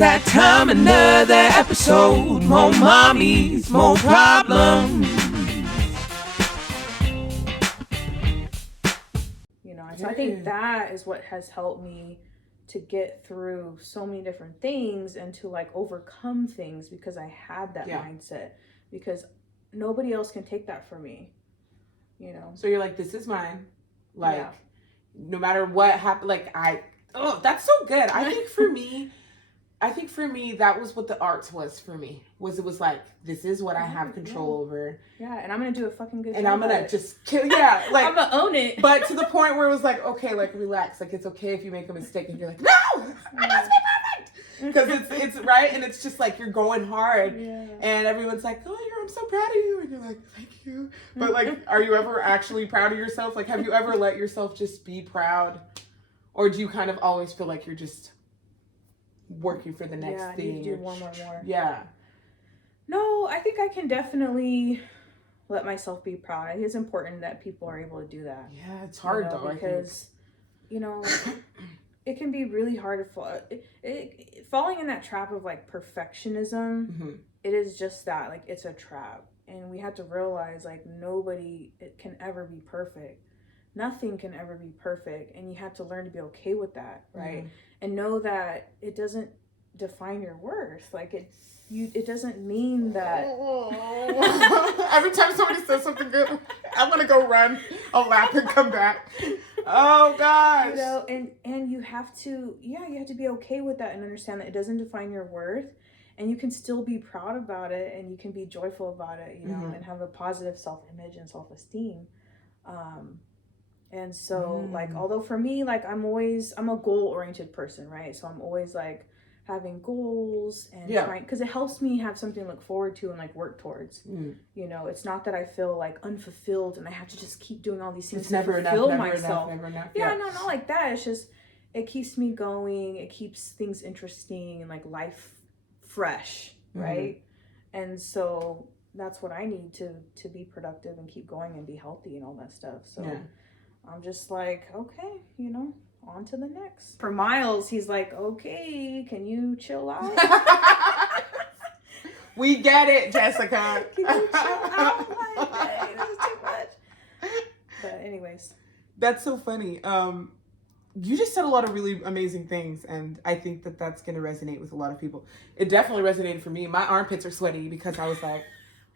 that time, another episode. More mommies, more problems. You know, so I think that is what has helped me to get through so many different things and to like overcome things, because I had that mindset, because nobody else can take that from me, you know. So you're like, this is mine. Like, no matter what happened, like that's so good. I think for me, that was what the arts was for me. It was like, this is what I have control over. Yeah, and I'm gonna do a fucking good job. And I'm gonna just kill. Yeah, like I'm gonna own it. But to the point where it was like, okay, like relax. Like it's okay if you make a mistake, and you're like, no, I must be perfect. Because it's right, and it's just like you're going hard, and everyone's like, oh, I'm so proud of you, and you're like, thank you. But like, are you ever actually proud of yourself? Like, have you ever let yourself just be proud, or do you kind of always feel like you're just working for the next thing? I need to do more. Yeah. No, I think I can definitely let myself be proud. I think it's important that people are able to do that. Yeah, it's hard though, because you know, it can be really hard to fall. Falling in that trap of like perfectionism. Mm-hmm. It is just that, like, it's a trap, and we have to realize like nobody can ever be perfect. Nothing can ever be perfect, and you have to learn to be okay with that, right? And know that it doesn't define your worth. Like it doesn't mean that. Every time somebody says something good, I'm gonna go run, I'll laugh and come back. Oh gosh. You know, and you have to be okay with that and understand that it doesn't define your worth, and you can still be proud about it, and you can be joyful about it, you know, and have a positive self-image and self-esteem. And so like, although for me, like I'm a goal-oriented person, right? So I'm always like having goals and trying, because it helps me have something to look forward to and like work towards. You know, it's not that I feel like unfulfilled and I have to just keep doing all these things to fulfill myself. Never enough. Yeah, no, not like that. It's just, it keeps me going. It keeps things interesting and like life fresh, right? And so that's what I need to be productive and keep going and be healthy and all that stuff. So I'm just like, okay, you know, on to the next. For Miles, he's like, okay, can you chill out? We get it, Jessica. Can you chill out? Like, hey, this is too much. But anyways. That's so funny. You just said a lot of really amazing things, and I think that that's going to resonate with a lot of people. It definitely resonated for me. My armpits are sweaty because I was like,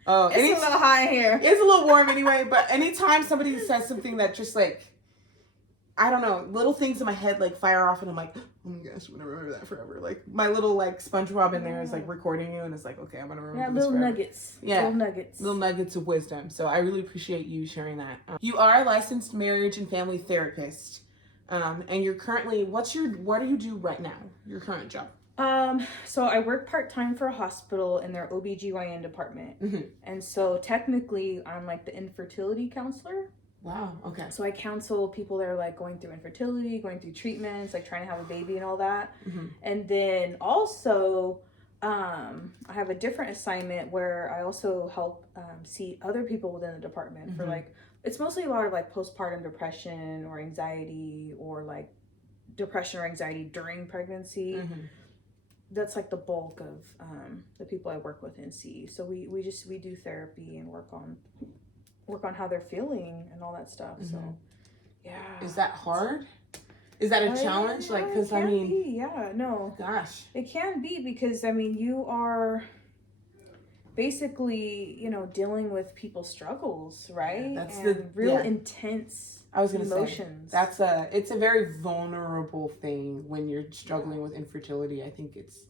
oh. It's a little hot here. It's a little warm anyway, but anytime somebody says something that just like, I don't know, little things in my head like fire off, and I'm like, oh my gosh, I'm gonna remember that forever. Like my little like SpongeBob in there is like recording you, and it's like, okay, I'm gonna remember this forever. Nuggets. Yeah, little nuggets of wisdom. So I really appreciate you sharing that. You are a licensed marriage and family therapist, and you're currently what do you do right now? Your current job? So I work part-time for a hospital in their OBGYN department, and so technically I'm like the infertility counselor. Wow. Okay. So I counsel people that are like going through infertility, going through treatments, like trying to have a baby and all that. And then also, I have a different assignment where I also help see other people within the department for like, it's mostly a lot of like postpartum depression or anxiety, or like depression or anxiety during pregnancy. That's like the bulk of the people I work with and see. So we do therapy and work on how they're feeling and all that stuff. So yeah. Is that hard? Is that a challenge? Like, because I mean, no, gosh, it can be, because I mean, you are basically, you know, dealing with people's struggles, right? That's and the real intense emotions. It's a very vulnerable thing when you're struggling with infertility. I think it's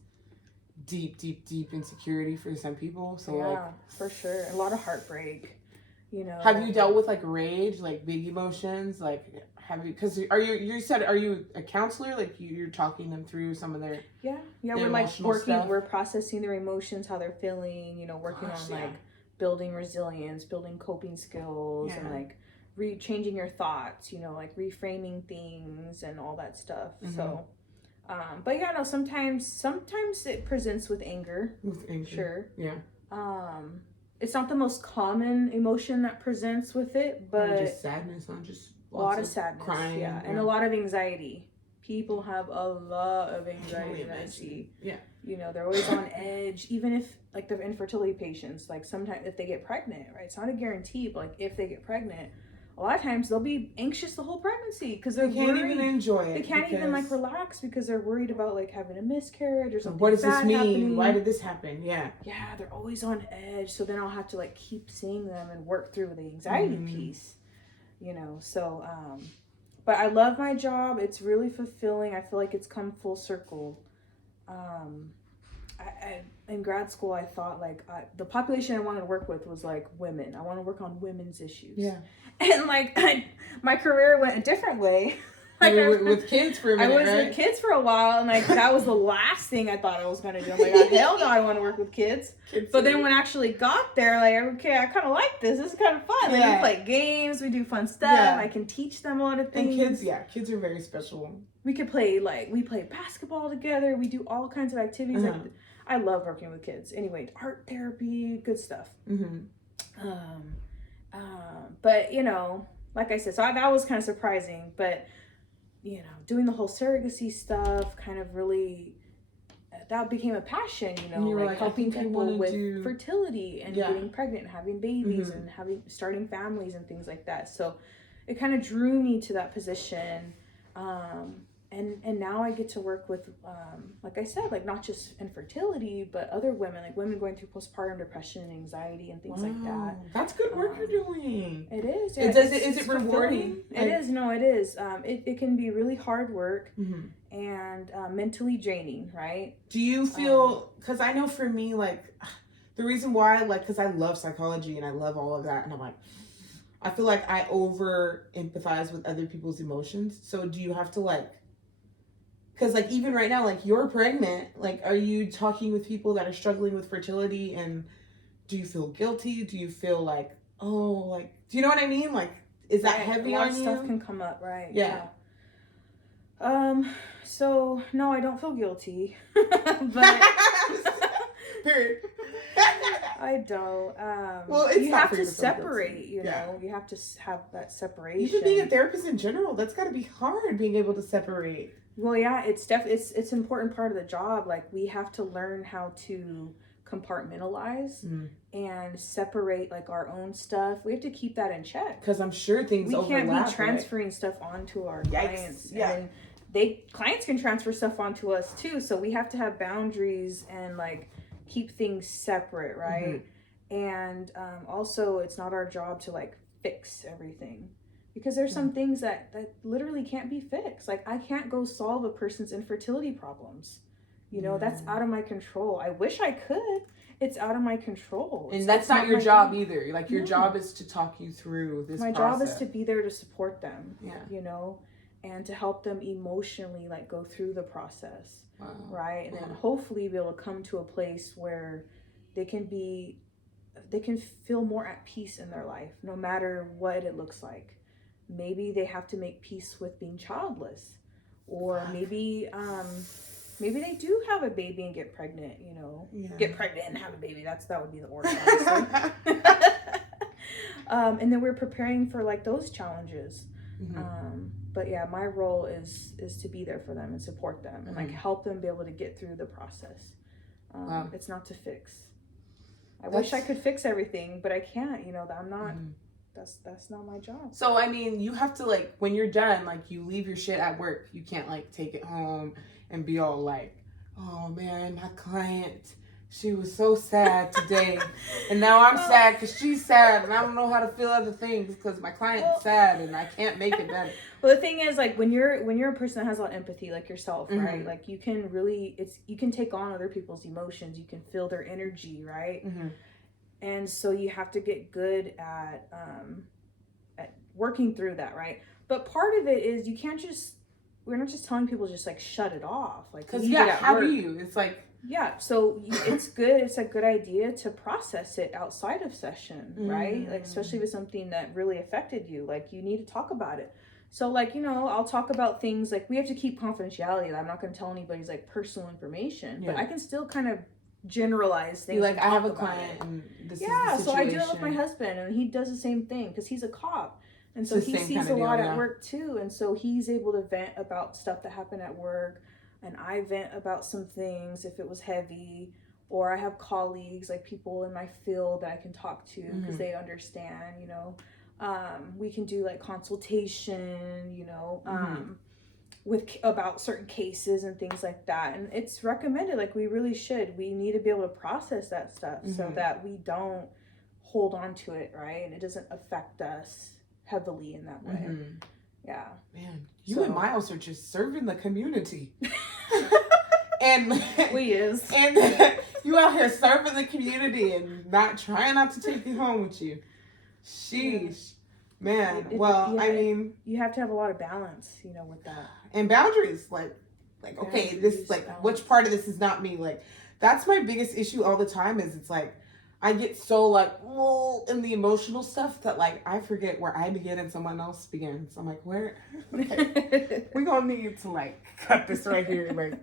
deep insecurity for some people. So like, for sure, a lot of heartbreak. You know, have you dealt with like rage, like big emotions? Like, have you? Because are you a counselor? Like you're talking them through some of their we're like working, stuff? We're processing their emotions, how they're feeling. You know, working on like building resilience, building coping skills, and like changing your thoughts. You know, like reframing things and all that stuff. So, but sometimes it presents with anger. Sure. Yeah. It's not the most common emotion that presents with it, but just sadness, not just a lot of sadness, crying, and a lot of anxiety. People have a lot of anxiety that I see. You know, they're always on edge, even if, like, the infertility patients, like, sometimes if they get pregnant, right? It's not a guarantee, but, like, if they get pregnant, a lot of times they'll be anxious the whole pregnancy because they can't worried. even enjoy it. They can't even, like, relax because they're worried about, like, having a miscarriage or something. What does this mean? Happening. Why did this happen? Yeah. Yeah, they're always on edge. So then I'll have to, like, keep seeing them and work through the anxiety piece, you know? So, but I love my job. It's really fulfilling. I feel like it's come full circle. I in grad school, I thought, like, the population I wanted to work with was, like, women. I want to work on women's issues. Yeah. And, like, my career went a different way. Like, with kids for a minute, I was with kids for a while, and, like, that was the last thing I thought I was going to do. I'm like, oh, hell no, I want to work with kids. But then when I actually got there, like, okay, I kind of like this. This is kind of fun. Like, we play games. We do fun stuff. Yeah. I can teach them a lot of things. And kids are very special. We could play, like, we play basketball together. We do all kinds of activities. Like, I love working with kids. Anyway, art therapy, good stuff. But, you know, like I said, so that was kind of surprising. But, you know, doing the whole surrogacy stuff kind of really, that became a passion, you know, like helping people with fertility and getting pregnant and having babies and starting families and things like that. So it kind of drew me to that position. And now I get to work with, like I said, like, not just infertility, but other women, like women going through postpartum depression and anxiety and things like that. That's good work you're doing. It is. Yeah, is it rewarding? It is. No, it is. It can be really hard work and mentally draining, right? Do you feel, because I know for me, like, the reason why, like, because I love psychology and I love all of that, and I'm like, I feel like I over empathize with other people's emotions. So do you have to, like, because, like, even right now, like, you're pregnant, like, are you talking with people that are struggling with fertility, and do you feel guilty? Do you feel like, oh, like, do you know what I mean? Like, is that heavy on you? Stuff can come up, right? Yeah. So, no, I don't feel guilty. But period. I don't. Well, it's you have to separate, you know, you have to have that separation. Even being a therapist in general, that's got to be hard, being able to separate. Well, yeah, it's an important part of the job. Like, we have to learn how to compartmentalize and separate, like, our own stuff. We have to keep that in check. Because I'm sure things overlap. We can't be transferring stuff onto our clients. Yeah. And clients can transfer stuff onto us too. So we have to have boundaries and, like, keep things separate, right? And also, it's not our job to, like, fix everything. Because there's some things that literally can't be fixed. Like, I can't go solve a person's infertility problems. You know, that's out of my control. I wish I could. It's out of my control. And that's not your job either. Like, your job is to talk you through this process. My job is to be there to support them, yeah, you know, and to help them emotionally, like, go through the process, right? And then hopefully be able to come to a place where they can feel more at peace in their life, no matter what it looks like. Maybe they have to make peace with being childless, or maybe they do have a baby and get pregnant, you know, get pregnant and have a baby. That would be the order. And then we're preparing for, like, those challenges. But yeah, my role is to be there for them and support them and, like, help them be able to get through the process. It's not to fix. I wish I could fix everything, but I can't, you know, I'm not, that's not my job. So, I mean, you have to, like, when you're done, like, you leave your shit at work. You can't, like, take it home and be all like, oh man, my client, she was so sad today. And now I'm sad because she's sad and I don't know how to feel other things because my client's sad and I can't make it better. Well, the thing is, like, when you're a person that has a lot of empathy, like yourself, right? Like, you can really, you can take on other people's emotions. You can feel their energy, right? And so you have to get good at working through that, right? But part of it is we're not just telling people just, like, shut it off. Like, because, how do you? It's like, yeah, so it's good. It's a good idea to process it outside of session, right? Like, especially if it's something that really affected you. Like, you need to talk about it. So, like, you know, I'll talk about things, like, we have to keep confidentiality. I'm not going to tell anybody's, like, personal information, but I can still kind of generalize things. Like, I have a client and this is the situation. So I do it with my husband, and he does the same thing because he's a cop. And so he sees a lot at work too. And so he's able to vent about stuff that happened at work. and I vent about some things if it was heavy, or I have colleagues, like people in my field that I can talk to because they understand, you know. We can do like consultation, you know, about certain cases and things like that. And it's recommended, like we really should. We need to be able to process that stuff so that we don't hold on to it, right? And it doesn't affect us heavily in that way. Yeah. Man, you and Miles are just serving the community. And we is. And you out here serving the community and trying not to take you home with you. Sheesh. Man, I mean, you have to have a lot of balance, you know, with that. And boundaries, like okay, this, like, which part of this is not me? Like, that's my biggest issue all the time is it's like, I get so, like, in the emotional stuff that, like, I forget where I begin and someone else begins. I'm like, where? Okay. We're gonna need to, like, cut this right here. Like,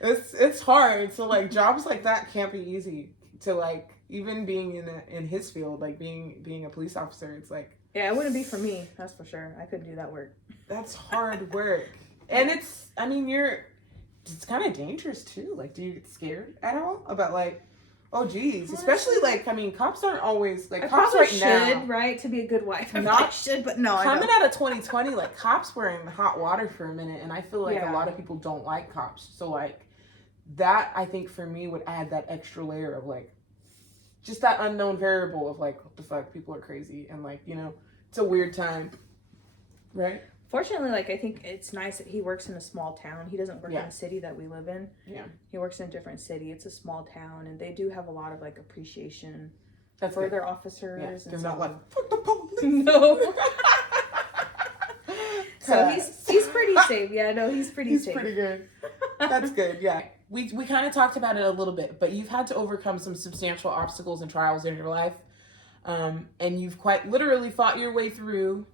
it's hard. So, like, jobs like that can't be easy to, like, even being in his field, like, being a police officer, it's like, yeah, it wouldn't be for me, that's for sure. I couldn't do that work. That's hard work. And it's kind of dangerous too. Like, do you get scared at all about, like, oh geez, especially, like, I mean, cops aren't always, like, cops right now. Right, to be a good wife. Not should, but no. Coming out of 2020, like, cops were in hot water for a minute, and I feel like a lot of people don't like cops. So, like, that, I think, for me, would add that extra layer of, like, just that unknown variable of, like, what the fuck, people are crazy, and, like, you know, it's a weird time, right? Fortunately, like, I think it's nice that he works in a small town. He doesn't work in the city that we live in. Yeah. He works in a different city. It's a small town, and they do have a lot of, like, appreciation for their officers. Yeah. They're not like, fuck the police. No. So he's pretty safe. Yeah, no, he's pretty safe. He's pretty good. That's good, yeah. We kind of talked about it a little bit, but you've had to overcome some substantial obstacles and trials in your life. And you've quite literally fought your way through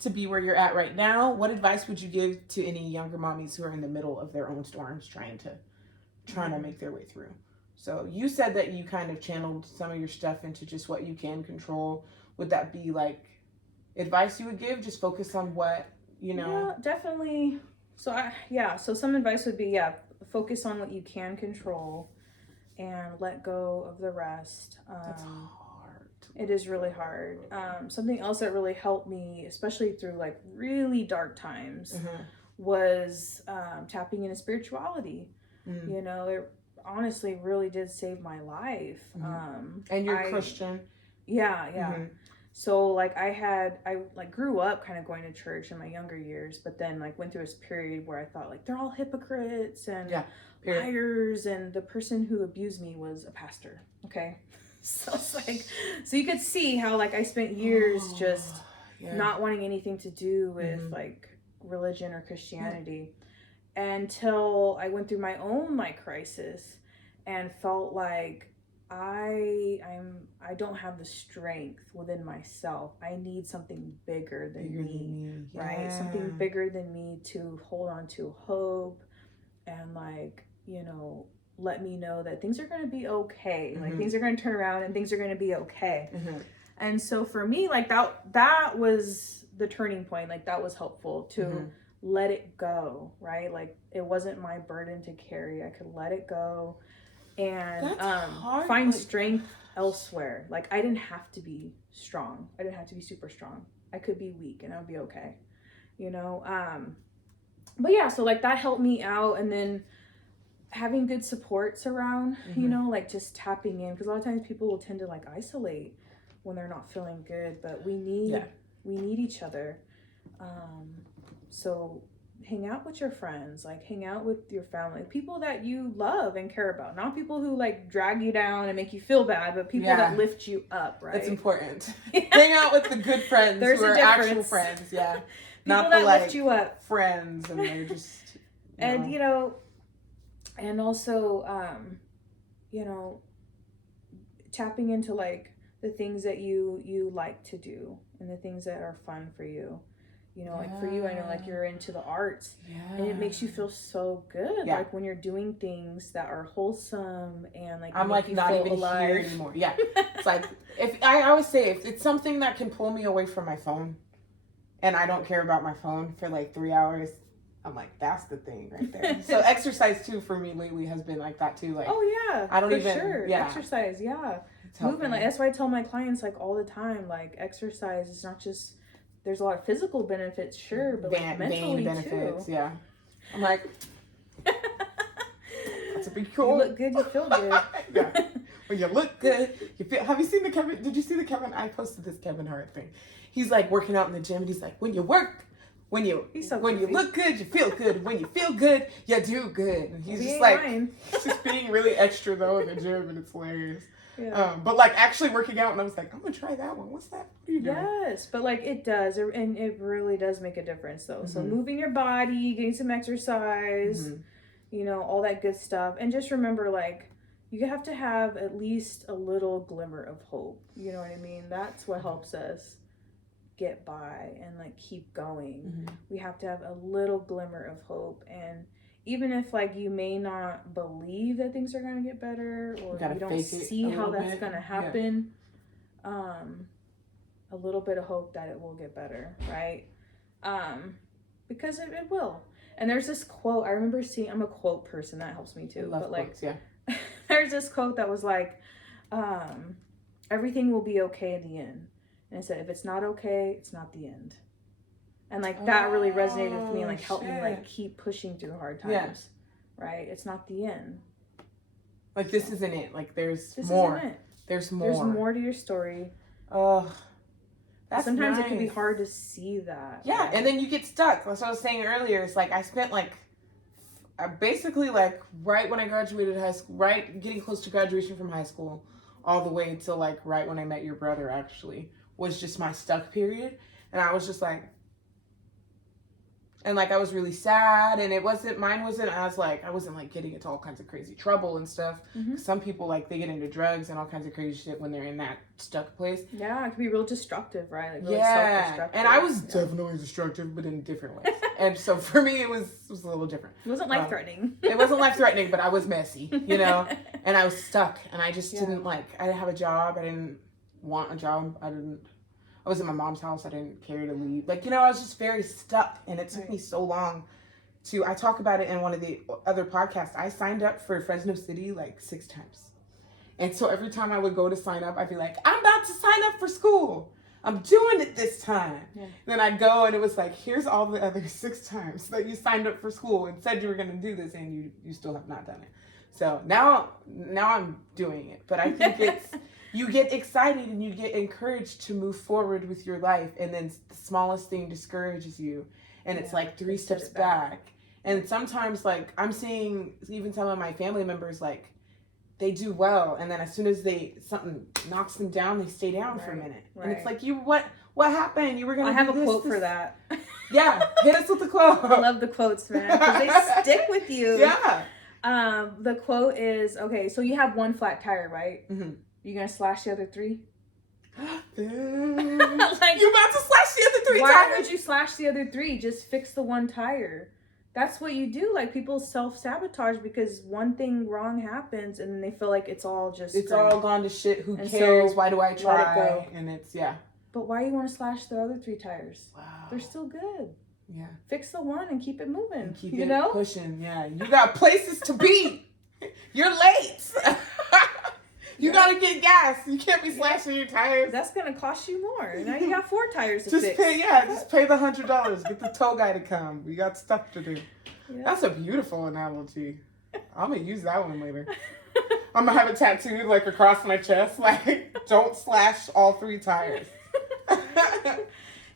to be where you're at right now. What advice would you give to any younger mommies who are in the middle of their own storms trying to make their way through? So you said that you kind of channeled some of your stuff into just what you can control. Would that be, like, advice you would give? Just focus on what, you know? Yeah, definitely. So some advice would be, focus on what you can control and let go of the rest. That's hard. It is really hard. Something else that really helped me, especially through, like, really dark times, was tapping into spirituality. You know, it honestly really did save my life. And you're Christian. Yeah. So, like, I grew up kind of going to church in my younger years, but then, like, went through this period where I thought, like, they're all hypocrites and liars, and the person who abused me was a pastor. Okay. So it's like, so you could see how, like, I spent years just not wanting anything to do with like religion or Christianity until I went through my own, like, crisis and felt like I don't have the strength within myself. I need something bigger than me, right? Something bigger than me to hold on to hope and, like, you know, let me know that things are going to be okay. Like, things are going to turn around and things are going to be okay. And so for me, like, that was the turning point. Like, that was helpful to let it go, right? Like, it wasn't my burden to carry. I could let it go and find strength elsewhere. Like, I didn't have to be strong. I didn't have to be super strong. I could be weak and I would be okay, you know? But yeah, so, like, that helped me out. And then having good supports around, you know, like, just tapping in, because a lot of times people will tend to, like, isolate when they're not feeling good, but we need each other. So hang out with your friends, like, hang out with your family, people that you love and care about, not people who, like, drag you down and make you feel bad, but people that lift you up, right? That's important. Hang out with the good friends who are actual friends, people not the, like, lift you up friends, and they're just, and you know, and also, you know, tapping into, like, the things that you like to do and the things that are fun for you. You know, like, for you, I know, like, you're into the arts, and it makes you feel so good. Like, when you're doing things that are wholesome and, like, I'm, like, not even alive. Here anymore. It's like, if I always say, if it's something that can pull me away from my phone and I don't care about my phone for, like, 3 hours, I'm like, that's the thing right there. So exercise too for me lately has been like that too. Like, oh yeah, I don't for even, sure. yeah. Exercise, yeah. It's Movement, like helping. that's why I tell my clients like all the time, like exercise is not just, there's a lot of physical benefits, sure, but like mentally benefits, too. yeah. I'm like, that's a big You goal. look good, you feel good. Yeah. When you look good, you feel. Have you seen did you see the Kevin? I posted this Kevin Hart thing. He's like working out in the gym and he's like, when you work, when you look good, you feel good. When you feel good, you do good. And he's just like, he's just being really extra though in the gym, and it's hilarious. Yeah. But like actually working out, and I was like, I'm gonna try that one. What's that? What are you doing? Yes, but like it does, and it really does make a difference though. So moving your body, getting some exercise, you know, all that good stuff, and just remember like you have to have at least a little glimmer of hope. You know what I mean? That's what helps us get by and like keep going. We have to have a little glimmer of hope, and even if like you may not believe that things are going to get better, or you don't see how that's going to happen, a little bit of hope that it will get better, right? Because it will. And there's this quote I remember seeing. I'm a quote person, that helps me too. But like, there's this quote that was like, everything will be okay in the end. And it said, if it's not okay, it's not the end. And like that really resonated with me and like helped me like keep pushing through hard times. Right? It's not the end. Like this isn't it. Like there's more. Isn't it. There's more. There's more to your story. Oh, that's sometimes nice. It can be hard to see that. Yeah, right? And then you get stuck. That's what I was saying earlier. It's like I spent like basically like right when I graduated high school, right getting close to graduation from high school, all the way to like right when I met your brother actually was just my stuck period. And I was just like, and like I was really sad, and mine wasn't as like I wasn't like getting into all kinds of crazy trouble and stuff. Some people like they get into drugs and all kinds of crazy shit when they're in that stuck place. Yeah, it can be real destructive, right? Like really self-destructive. And I was definitely destructive, but in different ways. And so for me, it was a little different. It wasn't life threatening. It wasn't life threatening, but I was messy, you know. And I was stuck, and I just didn't like. I didn't have a job. I didn't want a job. I was at my mom's house. I didn't care to leave. Like, you know, I was just very stuck. And it took me so long I talk about it in one of the other podcasts. I signed up for Fresno City like 6 times. And so every time I would go to sign up, I'd be like, I'm about to sign up for school. I'm doing it this time. Yeah. Then I'd go and it was like, here's all the other 6 times that you signed up for school and said you were going to do this and you still have not done it. So now I'm doing it. But I think it's... You get excited and you get encouraged to move forward with your life, and then the smallest thing discourages you, and it's like 3 steps back. And sometimes like I'm seeing even some of my family members, like they do well, and then as soon as something knocks them down, they stay down for a minute. And it's like, what happened? You were gonna. I have a quote for that. Yeah, hit us with the quote. I love the quotes, man, because they stick with you. Yeah. The quote is, okay, so you have 1 flat tire, right? You gonna slash the other 3? Like, you about to slash the other 3 tires? Why would you slash the other 3? Just fix the 1 tire. That's what you do. Like, people self-sabotage because one thing wrong happens and then they feel like it's all all gone to shit. Who cares? So, why do I try? Let it go. And it's, But why do you want to slash the other 3 tires? Wow. They're still good. Yeah. Fix the 1 and keep it moving. And keep it pushing. Yeah. You got places to be. You're late. You gotta get gas. You can't be slashing your tires. That's gonna cost you more. Now you have 4 tires to fix. Just pay the $100. Get the tow guy to come. We got stuff to do. Yeah. That's a beautiful analogy. I'm gonna use that one later. I'm gonna have it tattooed like across my chest, like don't slash all 3 tires.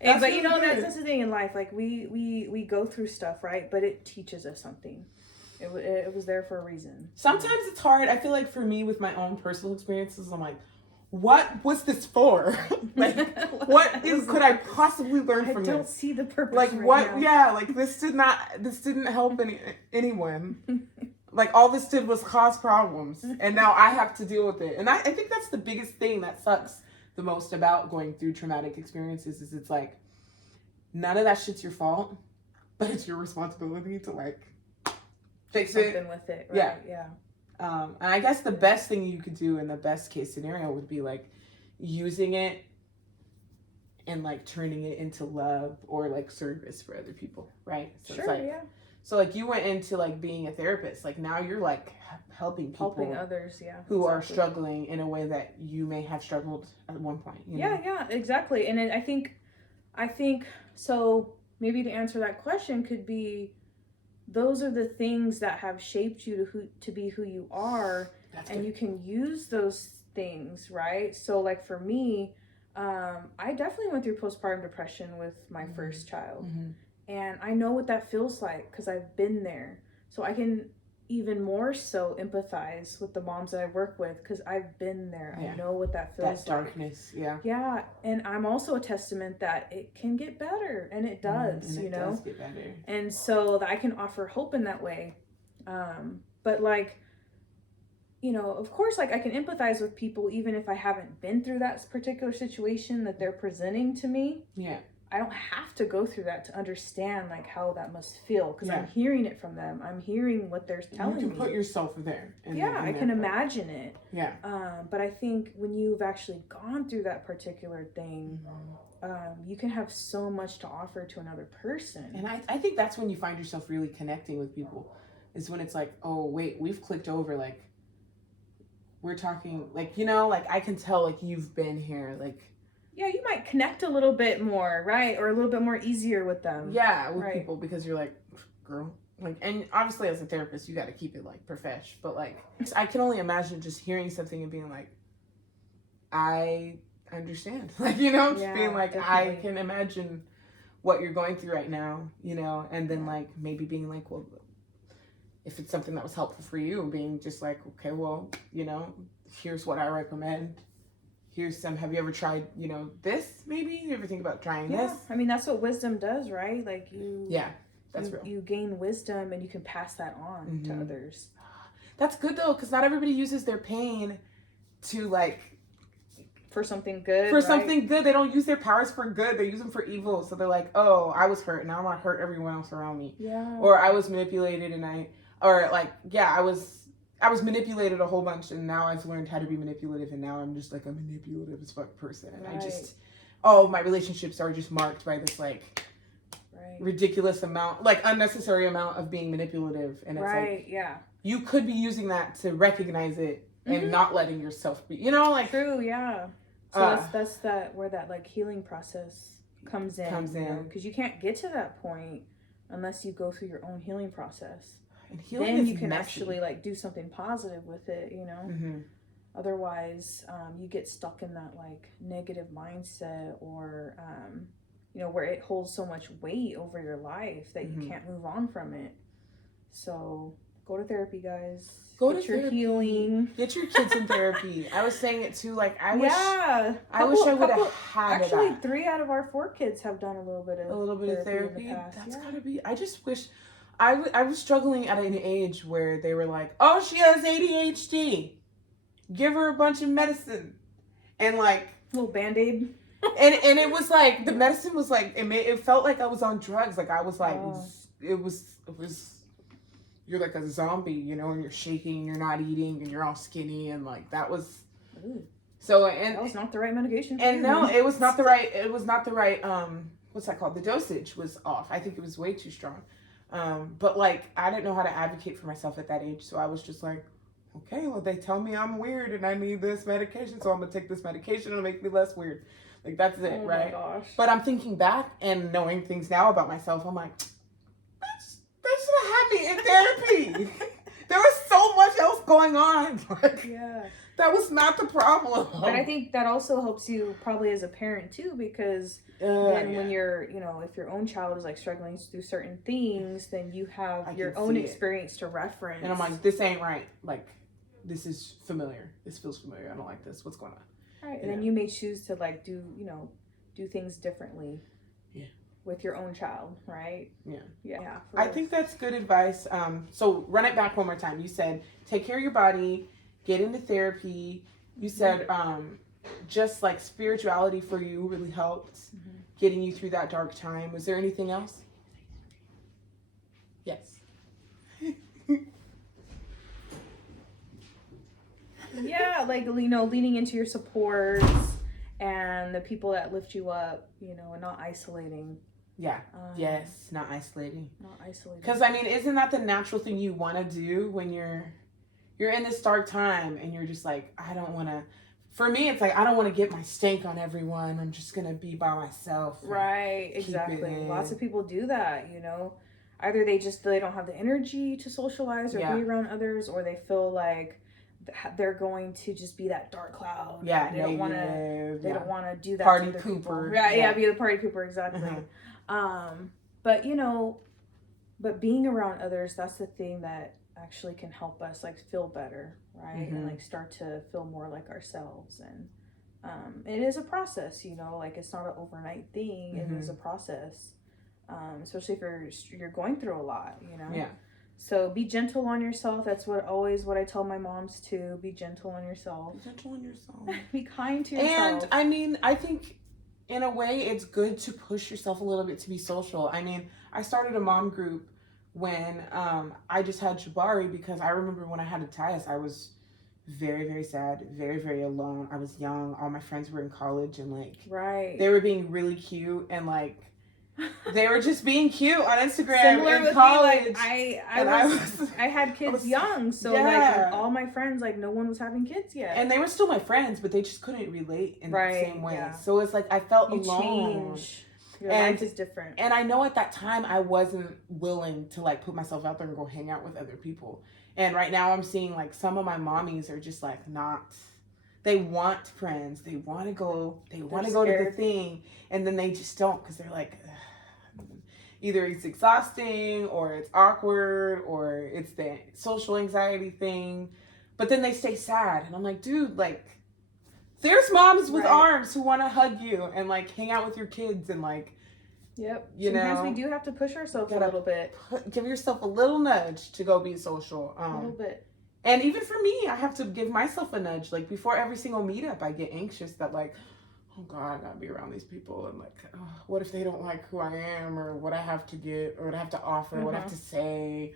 Hey, but you know that's the thing in life. Like we go through stuff, right? But it teaches us something. It was there for a reason. Sometimes it's hard. I feel like for me, with my own personal experiences, I'm like, what was this for? Like, could I possibly learn from this? I don't see the purpose. Like, what? Now. Yeah, like this didn't help anyone. Like, all this did was cause problems, and now I have to deal with it. And I think that's the biggest thing that sucks the most about going through traumatic experiences is it's like, none of that shit's your fault, but it's your responsibility to like fix something with it. Right? Yeah. And I guess the best thing you could do in the best case scenario would be like using it and like turning it into love or like service for other people, right? So sure, it's like, yeah. So like you went into like being a therapist. Like now you're like helping people. Helping others, yeah. Who are struggling in a way that you may have struggled at one point. You know? Yeah, exactly. And I think so maybe to answer that question could be those are the things that have shaped you to be who you are. That's and good. You can use those things, right? So like for me, I definitely went through postpartum depression with my first child. And I know what that feels like because I've been there. So I can even more so empathize with the moms that I work with because I've been there. Yeah. I know what that feels like. That darkness, yeah. Yeah, and I'm also a testament that it can get better, and it does, and you know? It does get better. And so that I can offer hope in that way. But like, you know, of course, like I can empathize with people even if I haven't been through that particular situation that they're presenting to me. Yeah. I don't have to go through that to understand like how that must feel because I'm hearing it from them. I'm hearing what they're telling me. You can put yourself there. I can imagine it. Yeah. But I think when you've actually gone through that particular thing, you can have so much to offer to another person. And I think that's when you find yourself really connecting with people. Is when it's like, oh wait, we've clicked over. Like we're talking. Like you know, like I can tell like you've been here. Like. Yeah, you might connect a little bit more, right? Or a little bit more easier with them. Yeah, with people because you're like, girl. Like, and obviously as a therapist, you got to keep it like profesh. But like, I can only imagine just hearing something and being like, I understand. Like, you know, just being like, definitely. I can imagine what you're going through right now, you know? And then like, maybe being like, well, if it's something that was helpful for you, being just like, okay, well, you know, here's what I recommend. Here's some, have you ever tried, you know, this maybe? You ever think about trying this? I mean, that's what wisdom does, right? Like that's real. You gain wisdom and you can pass that on to others. That's good though, because not everybody uses their pain to like... For something good, For something good. They don't use their powers for good. They use them for evil. So they're like, oh, I was hurt. Now I'm going to hurt everyone else around me. Yeah. Or I was manipulated and I was manipulated a whole bunch, and now I've learned how to be manipulative, and now I'm just like a manipulative as fuck person. And my relationships are just marked by this like ridiculous amount, like unnecessary amount of being manipulative. And it's like, you could be using that to recognize it and not letting yourself be, you know, like. True, yeah. So that's where that like healing process comes in. Because you can't get to that point unless you go through your own healing process. And healing then is you can messy. Actually like do something positive with it, you know. Otherwise you get stuck in that like negative mindset or you know, where it holds so much weight over your life that you can't move on from it. So go to therapy, guys. Get your healing. Get your kids in therapy. I was saying it too. Like I wish I would have had actually 3 out of our 4 kids have done a little bit of therapy. That's gotta be. I just wish. I was struggling at an age where they were like, oh, she has ADHD. Give her a bunch of medicine. And like... A little Band-Aid. and it was like, the medicine was like, it felt like I was on drugs. Like I was like, it was, you're like a zombie, you know, and you're shaking, you're not eating, and you're all skinny. And like, that was... Ooh. So, and... That was not the right medication. And no, it was not the right, what's that called? The dosage was off. I think it was way too strong. But like, I didn't know how to advocate for myself at that age. So I was just like, okay, well, they tell me I'm weird and I need this medication. So I'm going to take this medication. It'll make me less weird. Like, that's it, right? Oh my gosh. But I'm thinking back and knowing things now about myself. I'm like, they should have had me in therapy. There was so much else going on. Like, that was not the problem. But I think that also helps you probably as a parent too, because then when you're, you know, if your own child is like struggling through certain things, then you have your own experience to reference. And I'm like, this ain't right. Like, this is familiar. This feels familiar. I don't like this. What's going on? Right. And then you may choose to like do things differently. Yeah. With your own child, right? Yeah. I think that's good advice. So run it back one more time. You said take care of your body, get into therapy. You said just like spirituality for you really helped getting you through that dark time. Was there anything else? Yes. Yeah, like, you know, leaning into your supports and the people that lift you up, you know, and not isolating. Yeah. Yes. Not isolating. Not isolating. Because, I mean, isn't that the natural thing you want to do when you're in this dark time and you're just like, I don't want to, for me, it's like, I don't want to get my stank on everyone. I'm just going to be by myself. Right. Exactly. Lots of people do that, you know. Either they don't have the energy to socialize or be around others, or they feel like they're going to just be that dark cloud. Yeah, they don't want to. They don't want to do that. Party to other pooper. People. Yeah, be the party pooper, exactly. But you know, but being around others, that's the thing that actually can help us like feel better, right? And like start to feel more like ourselves. And it is a process, you know. Like it's not an overnight thing. It is a process. Especially if you're going through a lot, you know. Yeah. So be gentle on yourself. That's what I tell my moms too. Be gentle on yourself. Be gentle on yourself. Be kind to yourself. And I mean, I think in a way it's good to push yourself a little bit to be social. I mean, I started a mom group when I just had Jabari, because I remember when I had Matthias, I was very, very sad, very, very alone. I was young. All my friends were in college and like they were being really cute and like they were just being cute on Instagram. Similar in with college. Me, like I had kids young, so like all my friends, like no one was having kids yet, and they were still my friends, but they just couldn't relate in the same way. Yeah. So it's like I felt alone. Change. Your life is different. And I know at that time I wasn't willing to like put myself out there and go hang out with other people. And right now I'm seeing like some of my mommies are just like not. They want friends. They want to go. They want to go to the thing, and then they just don't because they're like. Either it's exhausting or it's awkward or it's the social anxiety thing. But then they stay sad. And I'm like, dude, like, there's moms with arms who want to hug you and, like, hang out with your kids and, like, sometimes we do have to push ourselves a little bit. Give yourself a little nudge to go be social. A little bit. And even for me, I have to give myself a nudge. Like, before every single meetup, I get anxious that, like, oh God, I gotta be around these people and like, oh, what if they don't like who I am or what I have to get or what I have to offer, what I have to say.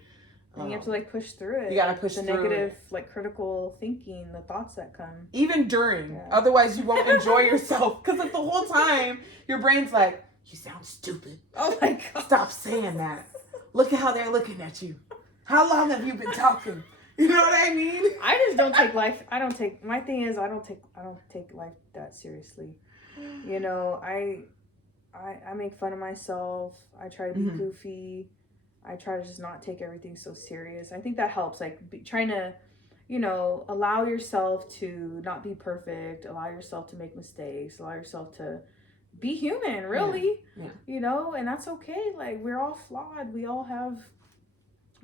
And you have to like push through it. You gotta push the through negative, like critical thinking, the thoughts that come. Even during, otherwise you won't enjoy yourself because like the whole time your brain's like, you sound stupid. Oh my God. Stop saying that. Look at how they're looking at you. How long have you been talking? You know what I mean? I just don't take life. My thing is I don't take life that seriously. You know, I make fun of myself. I try to be goofy. I try to just not take everything so serious. I think that helps. Like trying to, you know, allow yourself to not be perfect. Allow yourself to make mistakes. Allow yourself to be human, really. Yeah. You know, and that's okay. Like we're all flawed.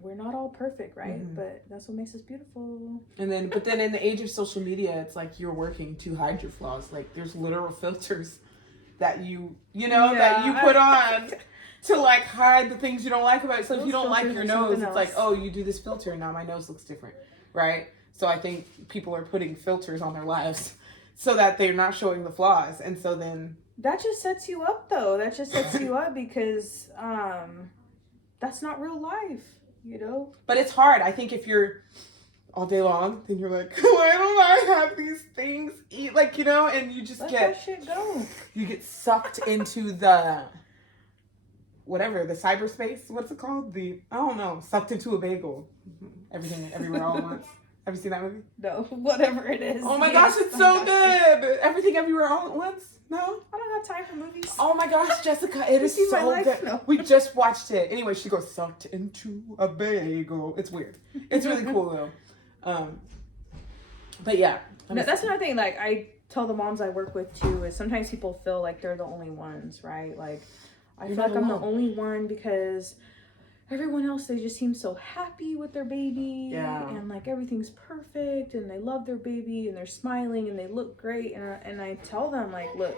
We're not all perfect, right? But that's what makes us beautiful. But then in the age of social media, it's like you're working to hide your flaws. Like there's literal filters that you that you put on to like hide the things you don't like about it. So if you don't like your nose, it's like, oh, you do this filter and now my nose looks different, right? So I think people are putting filters on their lives so that they're not showing the flaws. And so then that just sets you up though. That just sets you up because that's not real life. You know, but it's hard. I think if you're all day long, then you're like, why don't I have these things? Like, you know, and you just let that shit go. You get sucked into the whatever, the cyberspace. What's it called? I don't know. Sucked into a bagel. Everything, everywhere, all at once. Have you seen that movie? No, whatever it is. Oh my gosh, it's so good. Everything, everywhere, all at once. No, I don't have time for movies. Oh my gosh, Jessica, it is so good. No. We just watched it. Anyway, she goes sucked into a bagel. It's weird. It's really cool though. But yeah, no, that's another thing. Like I tell the moms I work with too is sometimes people feel like they're the only ones, right? Like I feel like I'm the only one because everyone else, they just seem so happy with their baby and like everything's perfect and they love their baby and they're smiling and they look great and I tell them like, look,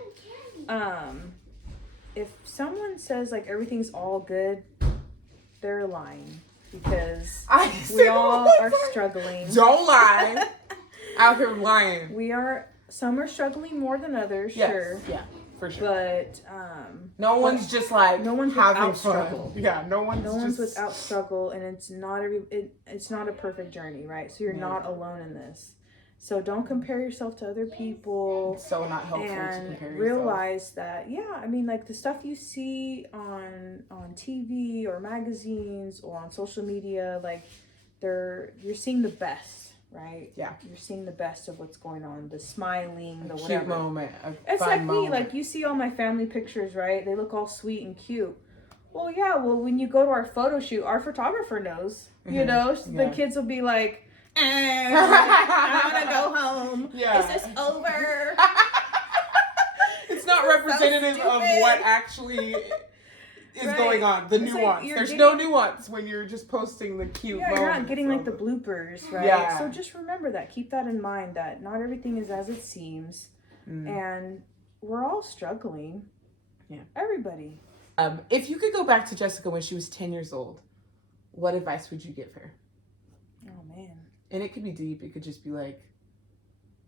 if someone says like everything's all good, they're lying because we all are struggling. Don't lie. Out here lying. Some are struggling more than others, sure. Yeah. For sure. But no one's just like no one's having without fun. Struggle. Yeah, no one's without struggle, and it's not a perfect journey, right? So you're not alone in this. So don't compare yourself to other people. It's so not helpful to and compare yourself. realize that, I mean, like the stuff you see on TV or magazines or on social media, like you're seeing the best, right? Yeah. You're seeing the best of what's going on, the smiling, the cute whatever. moment. It's like moment. me, like you see all my family pictures, right? They look all sweet and cute. Well, yeah, when you go to our photo shoot, our photographer knows, you know, the kids will be like, I want to go home. Yeah. Is this over? It's not representative of what actually is going on. The nuance. There's no nuance when you're just posting the cute moments. You're not getting like the bloopers, right? Yeah. So just remember that. Keep that in mind, that not everything is as it seems. And we're all struggling. Yeah. Everybody. If you could go back to Jessica when she was 10 years old, what advice would you give her? Oh, man. And it could be deep. It could just be like,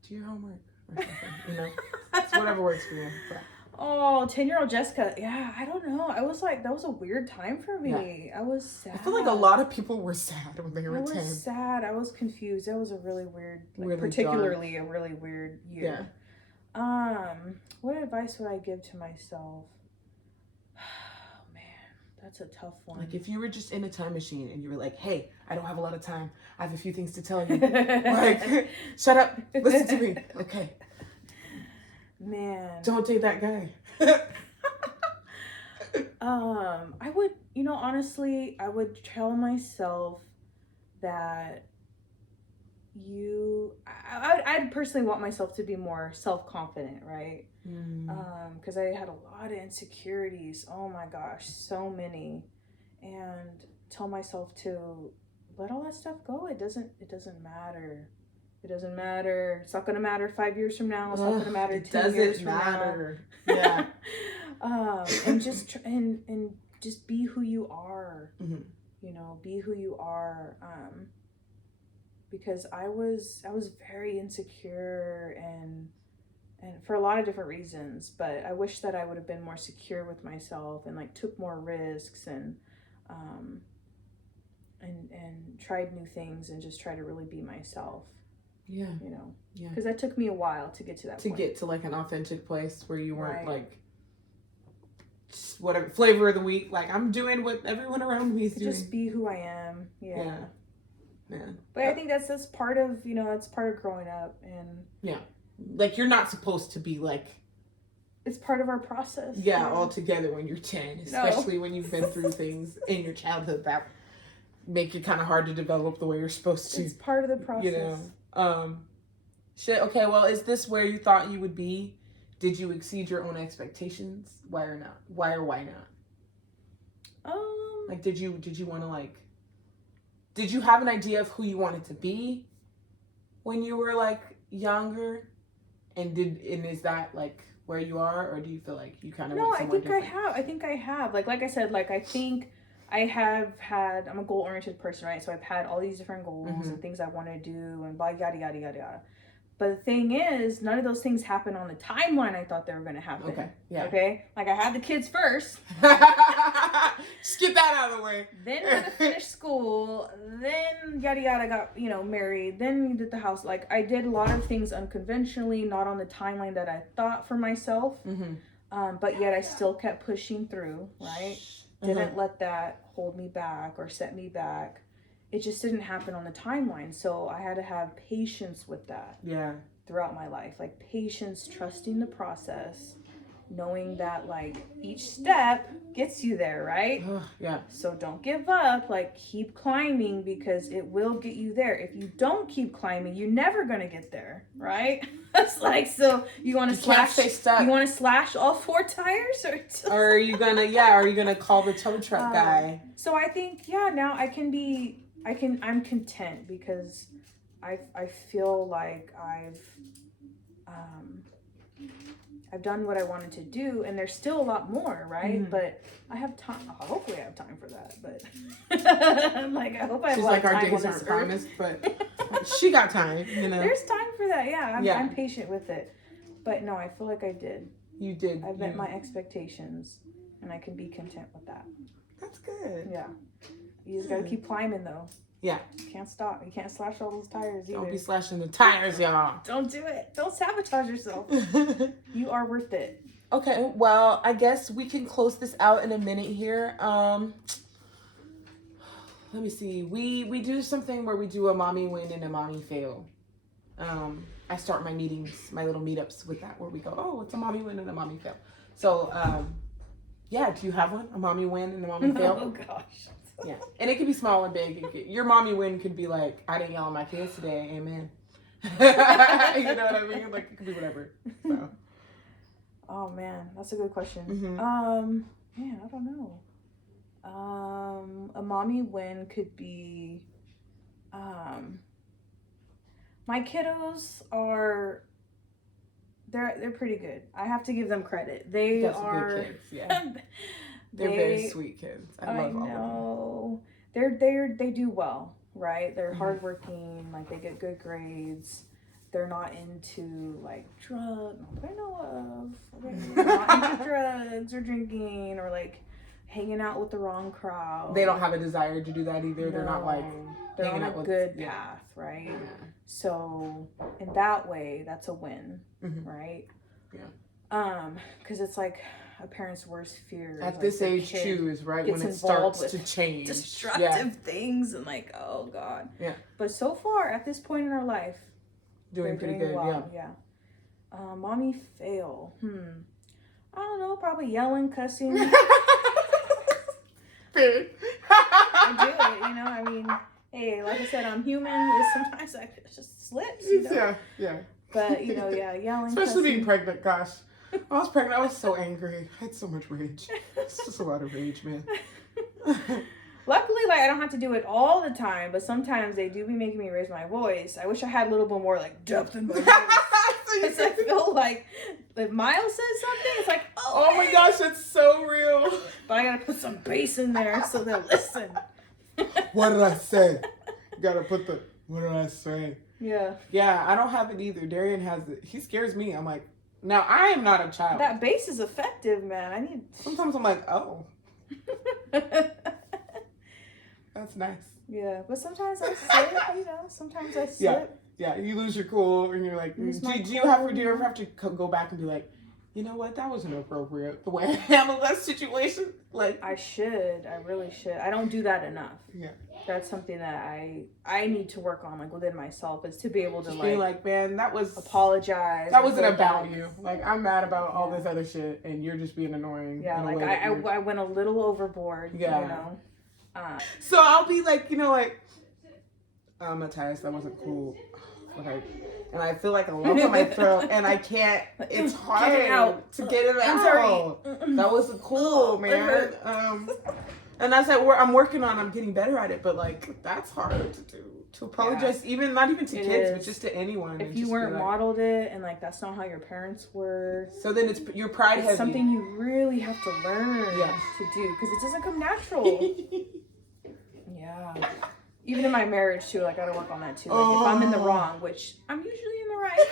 do your homework or something, you know? It's whatever works for you. But. Oh, 10-year-old Jessica. Yeah, I don't know. I was like, that was a weird time for me. Yeah. I was sad. I feel like a lot of people were sad when they were 10. I was sad. I was confused. That was a really weird, really particularly dark. a really weird year. Yeah. What advice would I give to myself? Oh, man, that's a tough one. Like if you were just in a time machine and you were like, hey, I don't have a lot of time. I have a few things to tell you. Like, shut up. Listen to me. Okay. Man. Don't date that guy. I would, honestly, I would tell myself that I'd personally want myself to be more self-confident, right? Because I had a lot of insecurities. Oh my gosh, so many. And tell myself to let all that stuff go. It doesn't matter. It doesn't matter. It's not going to matter 5 years from now. It's not going to matter 10 years from now. Yeah. And just and just be who you are. Be who you are. Because I was very insecure and for a lot of different reasons, but I wish that I would have been more secure with myself and like took more risks and tried new things and just try to really be myself. Yeah. Yeah. Because that took me a while to get to that point. To get to like an authentic place where you weren't like whatever flavor of the week, like I'm doing what everyone around me is doing. Just be who I am. Yeah. But Yeah. I think that's part of that's part of growing up. And like you're not supposed to be like, it's part of our process. All together when you're 10, especially when you've been through things in your childhood that make it kind of hard to develop the way you're supposed to. It's part of the process. Okay, well, is this where you thought you would be? Did you exceed your own expectations? Why or not? Why not? Like, did you want to like, did you have an idea of who you wanted to be when you were like younger? And is that like where you are, or do you feel like you kind of went somewhere different? I think I have. Like I said, like I think I have had. I'm a goal-oriented person, right? So I've had all these different goals and things I want to do, and blah yada yada yada yada. But the thing is, none of those things happen on the timeline I thought they were going to happen. Okay. Yeah. Okay. Like I had the kids first. Just get that out of the way. Then we had to finish school. Then yada yada got married. Then we did the house. Like I did a lot of things unconventionally, not on the timeline that I thought for myself. But yet I still kept pushing through. Right. Didn't let that hold me back or set me back. It just didn't happen on the timeline. So I had to have patience with that. Yeah. Throughout my life. Like patience, trusting the process, knowing that like each step gets you there, right? Yeah. So don't give up. Like keep climbing because it will get you there. If you don't keep climbing, you're never gonna get there, right? It's like, so you want to slash? Stay stuck. You want to slash all 4 tires, or are you gonna? Yeah. Are you gonna call the tow truck guy? So I think now I'm content because I feel like I've done what I wanted to do, and there's still a lot more, right? But I have time. Hopefully, I have time for that. But I'm like, I hope I have She's a lot like, of our time days on aren't this promised, but she got time. There's time for that. Yeah, I'm patient with it. But no, I feel like I did. You did. I met my expectations, and I can be content with that. That's good. Yeah. You just gotta keep climbing though. Yeah. Can't stop. You can't slash all those tires either. Don't be slashing the tires, y'all. Don't do it. Don't sabotage yourself. You are worth it. Okay, well, I guess we can close this out in a minute here. Let me see. We do something where we do a mommy win and a mommy fail. I start my meetings, my little meetups with that, where we go, oh, it's a mommy win and a mommy fail. So, yeah, do you have one? A mommy win and a mommy fail? Oh, gosh. Yeah. And it could be small and big. Your mommy win could be like, I didn't yell at my kids today. Amen. You know what I mean? Like, it could be whatever. So. Oh, man. That's a good question. Mm-hmm. Man, I don't know. A mommy win could be, my kiddos are, they're pretty good. I have to give them credit. They are good kids, yeah. They're very sweet kids. I love all of them. They do well, right? They're hardworking, like they get good grades. They're not into like drugs, not that I know of. They're not into drugs or drinking or like hanging out with the wrong crowd. They don't have a desire to do that either. They're not like they're on a good yeah. path, right? Yeah. So in that way, that's a win, right? Yeah. Because it's like a parent's worst fear at this age too is right when it starts to change destructive things and like, oh god. Yeah. But so far at this point in our life, doing pretty good. Well. Yeah. Mommy fail. I don't know. Probably yelling, cussing. I do it, you know. I mean, hey, like I said, I'm human. Sometimes it just slips, you know. Yeah. But you know, yelling. Especially cussing. being pregnant. Gosh, I was pregnant. I was so angry. I had so much rage. It's just a lot of rage, man. Luckily, like I don't have to do it all the time, but sometimes they do be making me raise my voice. I wish I had a little bit more like depth in my voice. Because I feel like if Miles says something, it's like, oh my gosh, it's so real. But I gotta put some bass in there so they'll listen. What did I say? You gotta put the, what did I say? Yeah. Yeah, I don't have it either. Darian has it. He scares me. I'm like, now I am not a child. That bass is effective, man. Sometimes I'm like, oh. That's nice. Yeah, but sometimes I slip, you know. Sometimes I slip. Yeah, you lose your cool, and you're like, do you ever have to go back and be like, you know what, that wasn't appropriate the way I handled that situation? Like, I really should. I don't do that enough. Yeah, that's something that I need to work on, like within myself, is to be able to just be like, man, that was apologize. That wasn't about you. Like, I'm mad about all this other shit, and you're just being annoying. Yeah, like I went a little overboard. Yeah, you know. So I'll be like, you know, like, Matthias, that wasn't cool. Okay. And I feel like a lump in my throat, and I can't. It's hard to get it out. That wasn't cool, man. And that's like I'm working on. I'm getting better at it, but like that's hard to do. To apologize, not even to kids, but just to anyone. If you weren't modeled it, and like that's not how your parents were. So then it's your pride heavy. Something you really have to learn to do because it doesn't come natural. Yeah. Even in my marriage too, like I gotta work on that too. Like if I'm in the wrong, which I'm usually in the right.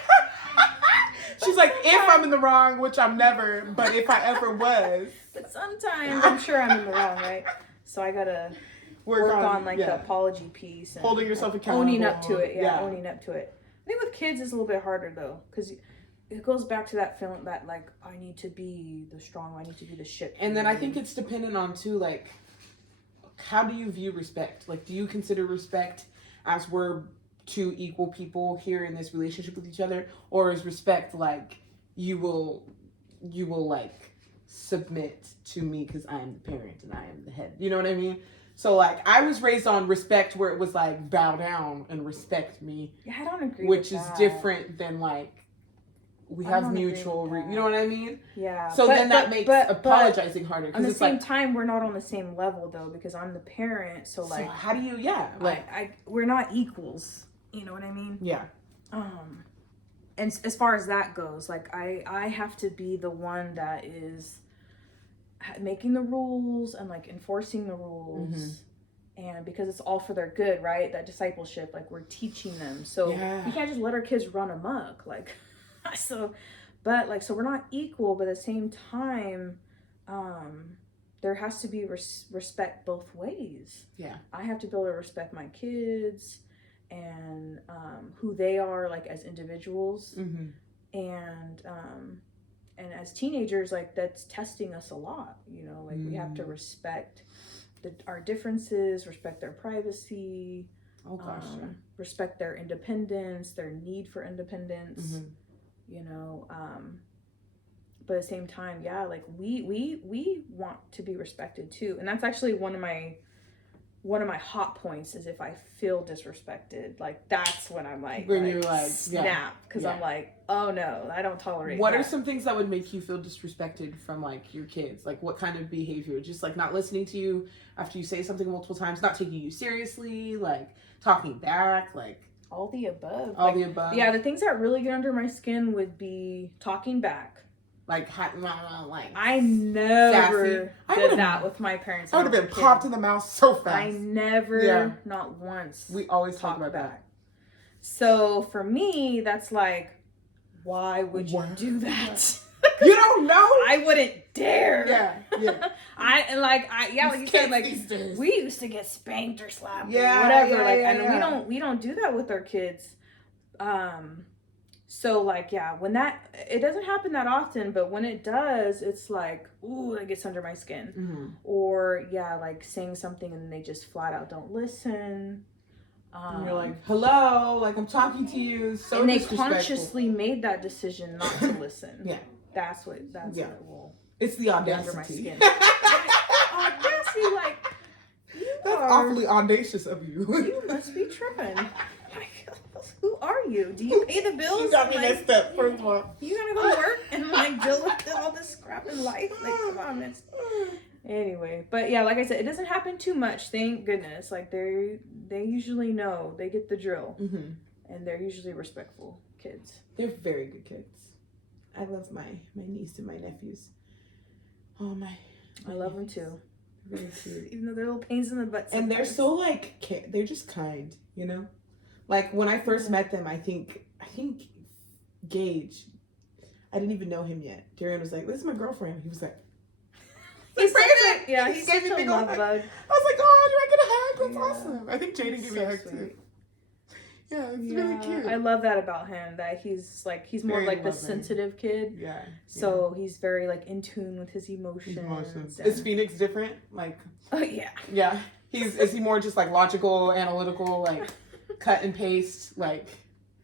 She's like, if I'm in the wrong, which I'm never, but if I ever was. But sometimes I'm sure I'm in the wrong, right? So I gotta work on like the apology piece and holding yourself accountable, owning up to it. Yeah, owning up to it. I think with kids it's a little bit harder though, because it goes back to that feeling that like I need to be the strong, I need to be the shit. And then I think it's dependent on too, like, how do you view respect? Like, do you consider respect as we're two equal people here in this relationship with each other, or is respect like you will like submit to me because I am the parent and I am the head? You know what I mean? So like I was raised on respect where it was like bow down and respect me. Yeah, I don't agree. Which is different than like we have mutual, you know what I mean? Yeah. So then that makes apologizing harder. At the same time, we're not on the same level though, because I'm the parent. So like, how do you? Yeah. Like we're not equals. You know what I mean? Yeah. And as far as that goes, like I have to be the one that is making the rules and like enforcing the rules. And because it's all for their good, right? That discipleship, like we're teaching them. So you can't just let our kids run amok, like. So we're not equal, but at the same time, there has to be respect both ways. Yeah. I have to be able to respect my kids and who they are, like, as individuals. Mm-hmm. And as teenagers, like, that's testing us a lot, you know, like we have to respect our differences, respect their privacy, respect their independence, their need for independence, you know, but at the same time, yeah, like we want to be respected too. And that's actually one of my hot points is if I feel disrespected, like that's when I'm like, when you're like snap, because I'm like, oh no, I don't tolerate What that. are some things that would make you feel disrespected from like your kids? Like what kind of behavior? Just like not listening to you after you say something multiple times, not taking you seriously, like talking back, like all the above. The above. Yeah, the things that really get under my skin would be talking back. Like I never did that with my parents. I would have been popped in the mouth so fast. I never, not once. We always talk about that. So for me, that's like, why would you do that? You don't know? I wouldn't dare. Yeah. like you said, like we used to get spanked or slapped or whatever. And we don't do that with our kids. So like, when it doesn't happen that often, but when it does, it's like, ooh, it gets under my skin. Mm-hmm. Or like saying something and they just flat out don't listen. And you're like, hello, like I'm talking to you. So and they consciously made that decision not to listen. That's what will. It's the audacity. Under my skin. Audacity, like that's awfully audacious of you. You must be tripping. Who are you? Do you pay the bills? You got me messed up, first of all. You gotta go to work and like deal with all this crap in life. Like, come on, miss. Anyway, but yeah, like I said, it doesn't happen too much. Thank goodness. Like they usually know. They get the drill, and they're usually respectful kids. They're very good kids. I love my niece and my nephews. Oh my! I love them too. Very cute. Even though they're little pains in the butt. And they're so like they're just kind, you know. Like when I first met them, I think Gage, I didn't even know him yet. Darian was like, "This is my girlfriend." He was like, he's such a, he gave me a big love hug. bug. I was like, "Oh, do I get a hug? That's awesome." I think Jaden gave me a hug too. Yeah, it's really cute. I love that about him. That he's more very like the sensitive kid. Yeah. So he's very like in tune with his emotions. Is Phoenix different? Like. Oh yeah. Yeah. Is he more just like logical, analytical, like cut and paste, like?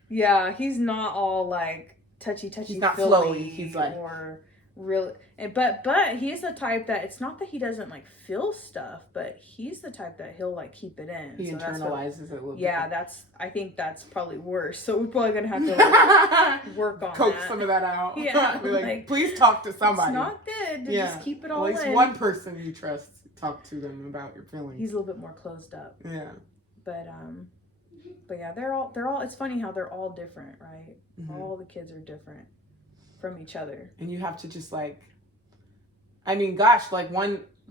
Yeah, he's not all like touchy. He's not flowy. He's like or really. But he's the type that it's not that he doesn't like feel stuff, but he's the type that he'll like keep it in. He internalizes it a little bit. Yeah, I think that's probably worse. So we're probably gonna have to like, work on coax that. some of that out. Yeah, be like, please talk to somebody. It's not good to just keep it all in. At least one person you trust. Talk to them about your feelings. He's a little bit more closed up. Yeah. But yeah, they're all. It's funny how they're all different, right? Mm-hmm. All the kids are different from each other. And you have to just like. I mean, gosh, like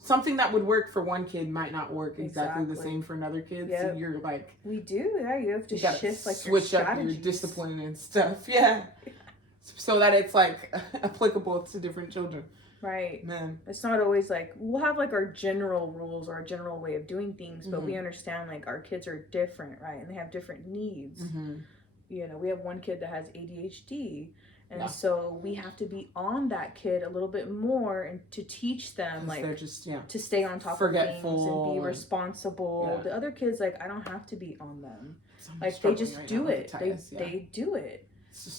something that would work for one kid might not work exactly the same for another kid. Yep. So you're like, we do, yeah. You have to shift like switch up your discipline and stuff, yeah, so that it's like applicable to different children. Right. Man, it's not always like we'll have like our general rules or our general way of doing things, but we understand like our kids are different, right? And they have different needs. Mm-hmm. You know, we have one kid that has ADHD. And so we have to be on that kid a little bit more and to teach them like they're just, to stay on top of things and be responsible. The other kids, like I don't have to be on them. Like they just do it. They do it.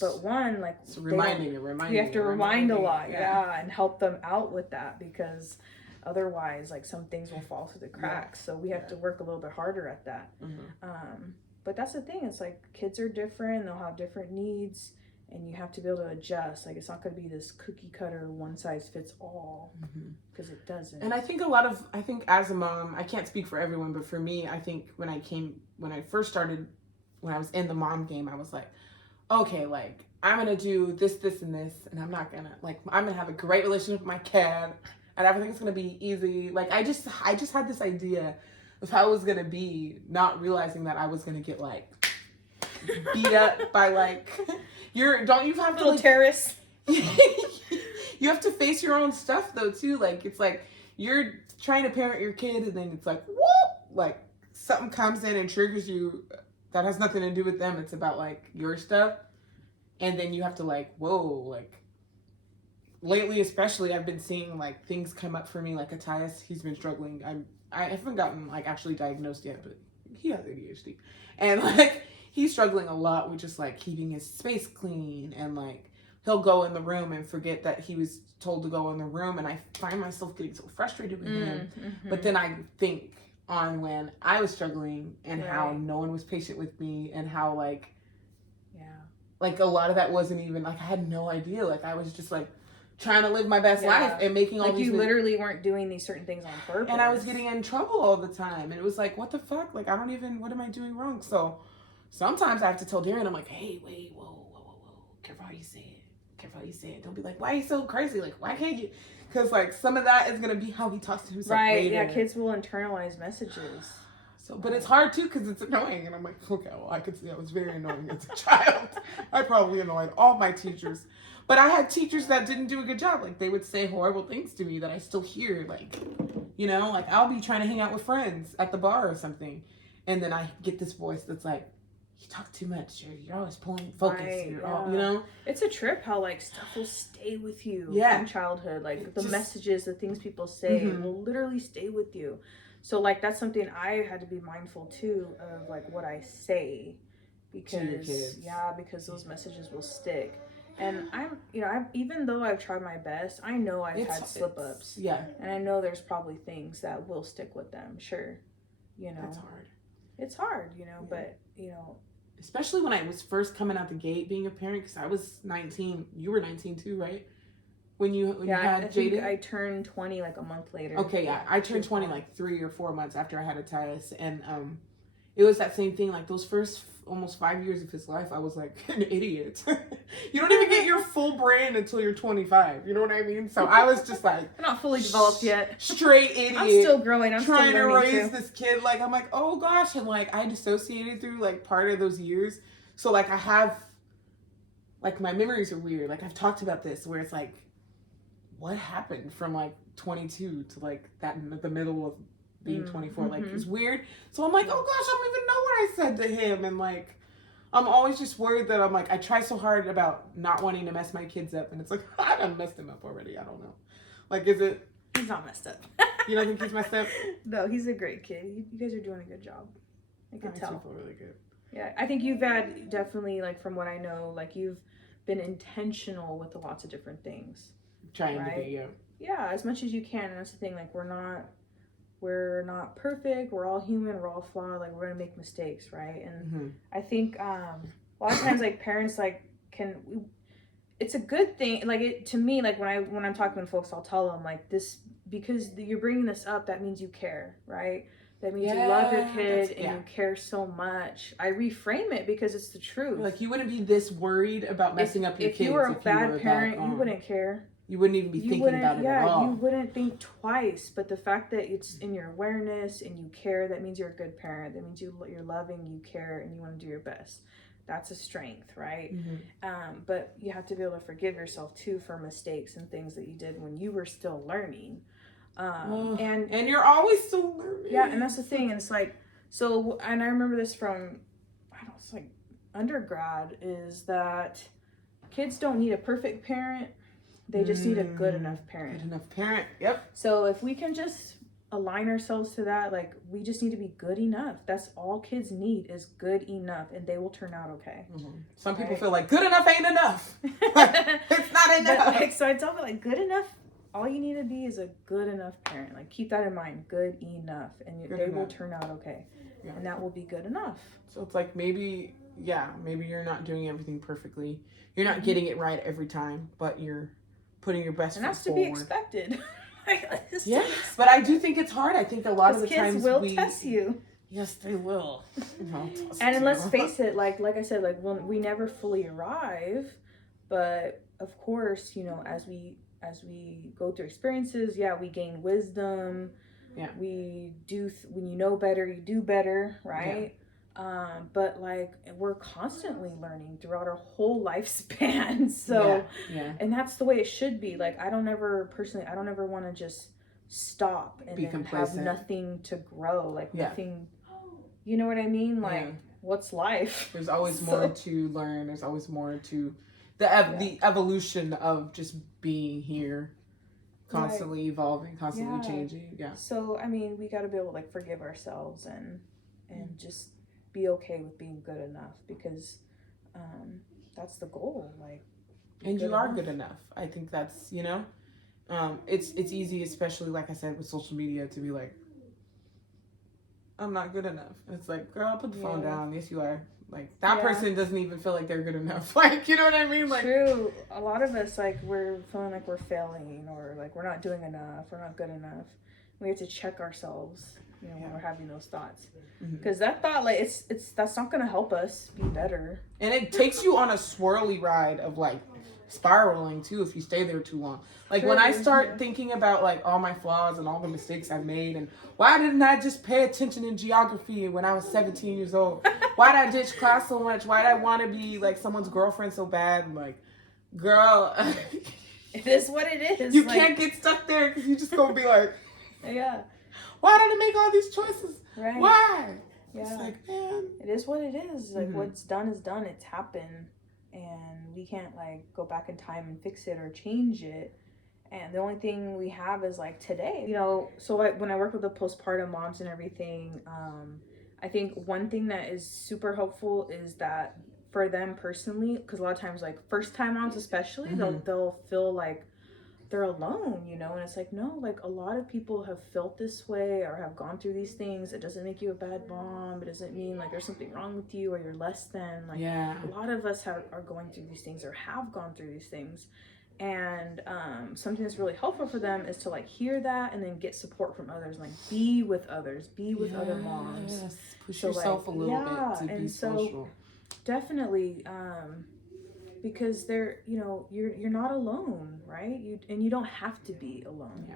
But one, like it's reminding you. We have to remind a lot, and help them out with that because otherwise like some things will fall through the cracks. So we have to work a little bit harder at that. Mm-hmm. But that's the thing. It's like kids are different. They'll have different needs. And you have to be able to adjust. Like, it's not going to be this cookie cutter, one size fits all. Because it doesn't. And I think as a mom, I can't speak for everyone, but for me, I think when I was in the mom game, I was like, okay, like, I'm going to do this, and this. And I'm not going to, like, I'm going to have a great relationship with my kid. And everything's going to be easy. Like, I just had this idea of how it was going to be, not realizing that I was going to get, like, beat up by, like... don't you have to like terrorists? You have to face your own stuff though too. Like it's like you're trying to parent your kid and then it's like whoop, like something comes in and triggers you that has nothing to do with them. It's about like your stuff. And then you have to like, whoa, like lately especially I've been seeing like things come up for me, like Attias, he's been struggling. I haven't gotten like actually diagnosed yet, but he has ADHD. And like he's struggling a lot with just like keeping his space clean, and like he'll go in the room and forget that he was told to go in the room, and I find myself getting so frustrated with him. But then I think on when I was struggling and how no one was patient with me, and how like like a lot of that wasn't even like I had no idea, like I was just like trying to live my best life and making all like these you literally weren't doing these certain things on purpose, and I was getting in trouble all the time, and it was like what the fuck, like I don't even, what am I doing wrong? So sometimes I have to tell Darren, I'm like, hey, wait, whoa, careful how you say it, careful how you say it, don't be like, why are you so crazy, like why can't you, because like some of that is going to be how he talks to himself later. Kids will internalize messages. So, but it's hard too because it's annoying, and I'm like, okay, well, I could see I was very annoying as a child. I probably annoyed all my teachers, but I had teachers that didn't do a good job. Like they would say horrible things to me that I still hear. Like, you know, like I'll be trying to hang out with friends at the bar or something, and then I get this voice that's like, "You talk too much. You're always pulling focus. You know." It's a trip how like stuff will stay with you from childhood. Like the messages, the things people say will literally stay with you. So, like, that's something I had to be mindful, too, of, like, what I say. Because, because those messages will stick. And even though I've tried my best, I know I've had slip-ups. Yeah. And I know there's probably things that will stick with them, sure. You know. That's hard. It's hard, but, especially when I was first coming out the gate being a parent, because I was 19. You were 19, too, right? When you had Jaden? I turned 20 like a month later. Okay, yeah. I turned 20 like 3 or 4 months after I had Attias, and it was that same thing. Like those first almost 5 years of his life, I was like an idiot. You don't even get your full brain until you're 25. You know what I mean? So I was just like, I'm not fully developed yet. Straight idiot. I'm still growing. I'm trying still to raise too. this kid. Like I'm like, oh gosh, and like I dissociated through like part of those years. So like I have, like my memories are weird. Like I've talked about this where it's like, what happened from like 22 to like that in the middle of being 24? Like it's weird. So I'm like, oh gosh, I don't even know what I said to him. And like I'm always just worried that I'm like, I try so hard about not wanting to mess my kids up, and it's like I done messed him up already. I don't know. Like, is it? He's not messed up. You don't think he's messed up? No, he's a great kid. You guys are doing a good job. I can tell. Feel really good. Yeah, I think you've had definitely, like from what I know, like you've been intentional with lots of different things. Trying to be, yeah, as much as you can. And that's the thing, like we're not perfect, we're all human, we're all flawed, like we're gonna make mistakes, right? And I think a lot of times like parents like it's a good thing, like it to me, like when I'm talking to folks, I'll tell them like this, because you're bringing this up, that means you care, right? That means you love your kid and you care so much. I reframe it because it's the truth. Like you wouldn't be this worried about messing up your kids. If you were a bad parent, you wouldn't care. You wouldn't even be thinking about it at all. Yeah, you wouldn't think twice. But the fact that it's in your awareness and you care, that means you're a good parent. That means you're loving, you care, and you want to do your best. That's a strength, right? But you have to be able to forgive yourself too for mistakes and things that you did when you were still learning. And you're always still learning. Yeah, and that's the thing. And it's like, so, and I remember this from, it's like undergrad, is that kids don't need a perfect parent. They just need a good enough parent. Good enough parent, yep. So if we can just align ourselves to that, like we just need to be good enough. That's all kids need, is good enough, and they will turn out okay. Some people feel like good enough ain't enough. It's not enough. So I tell them like good enough, all you need to be is a good enough parent. Like keep that in mind, good enough, and they will turn out okay. Yeah. And that will be good enough. So it's like maybe you're not doing everything perfectly. You're not getting it right every time, but you're putting your best foot forward. And that's to be expected. Yes, but I do think it's hard. I think a lot of the times kids will test you. Yes, they will. And let's face it, like I said, like we never fully arrive, but of course, as we go through experiences, we gain wisdom. Yeah, we do. When you know better, you do better, right? But like we're constantly learning throughout our whole lifespan. So and that's the way it should be. Like I don't ever want to just stop and then have nothing to grow, like nothing, you know what I mean? Like what's life? There's always more to learn. There's always more to the evolution of just being here, constantly evolving, constantly changing. So I mean, we got to be able to like forgive ourselves and just be okay with being good enough, because that's the goal. Like, and you are good enough. I think that's, you know, it's easy, especially like I said with social media, to be like, I'm not good enough. It's like, girl, put the phone down. Yes, you are. Like that person doesn't even feel like they're good enough. Like, you know what I mean? Like, true. A lot of us, like, we're feeling like we're failing, or like we're not doing enough, we're not good enough. We have to check ourselves, you know, when we're having those thoughts, because that thought, like, that's not gonna help us be better. And it takes you on a swirly ride of like spiraling too if you stay there too long. Like when I start thinking about like all my flaws and all the mistakes I made, and why didn't I just pay attention in geography when I was 17 years old? Why did I ditch class so much? Why did I want to be like someone's girlfriend so bad? I'm like, girl, it is what it is. You can't get stuck there, because you just gonna be like, why did I make all these choices? Right. Why? Yeah. It's like, man, it is what it is. Like what's done is done. It's happened, and we can't like go back in time and fix it or change it. And the only thing we have is like today, you know. So when I work with the postpartum moms and everything, I think one thing that is super helpful is that for them personally, because a lot of times like first time moms especially, they'll feel like they're alone, you know. And it's like, no, like a lot of people have felt this way or have gone through these things. It doesn't make you a bad mom. It doesn't mean like there's something wrong with you or you're less than. Like a lot of us are going through these things or have gone through these things. And something that's really helpful for them is to like hear that and then get support from others, like be with others, be with other moms. Push yourself a little bit to be social. Definitely, because they're, you know, you're not alone, right? You don't have to be alone.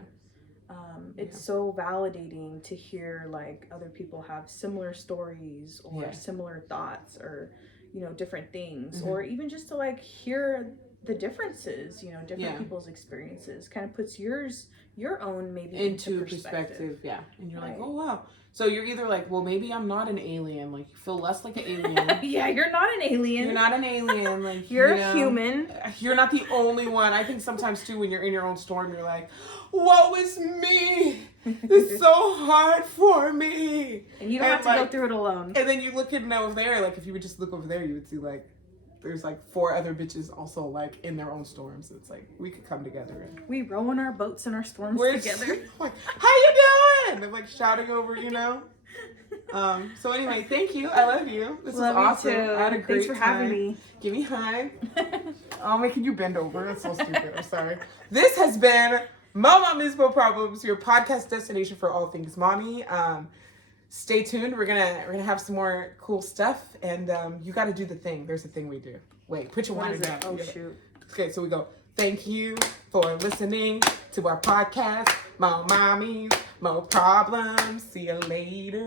It's so validating to hear like other people have similar stories or similar thoughts or, you know, different things, or even just to like hear the differences, you know, different people's experiences kind of puts your own maybe into perspective. And you're like, oh wow. So you're either like, well, maybe I'm not an alien, like you feel less like an alien. You're not an alien. You're not an alien, like you're a human. You're not the only one. I think sometimes too when you're in your own storm, you're like, woe is me. It's so hard for me. And you don't have to go through it alone. And then you look at over there, like if you would just look over there, you would see like there's like 4 other bitches also like in their own storms. It's like we could come together and we row in our boats and our storms together. Like, how you doing? They're like shouting over, you know. So anyway, thank you. I love you. This was awesome. You too. I had a great Thanks for having me. Give me a hug. Oh, making you bend over. That's so stupid. I'm sorry. This has been Mommies, Mo Problems, your podcast destination for all things mommy. Stay tuned. We're gonna have some more cool stuff, and you got to do the thing. There's a thing we do. Wait, put your water down. Oh shoot. Okay, so we go. Thank you for listening to our podcast. Mo Mommies, Mo Problems. See you later.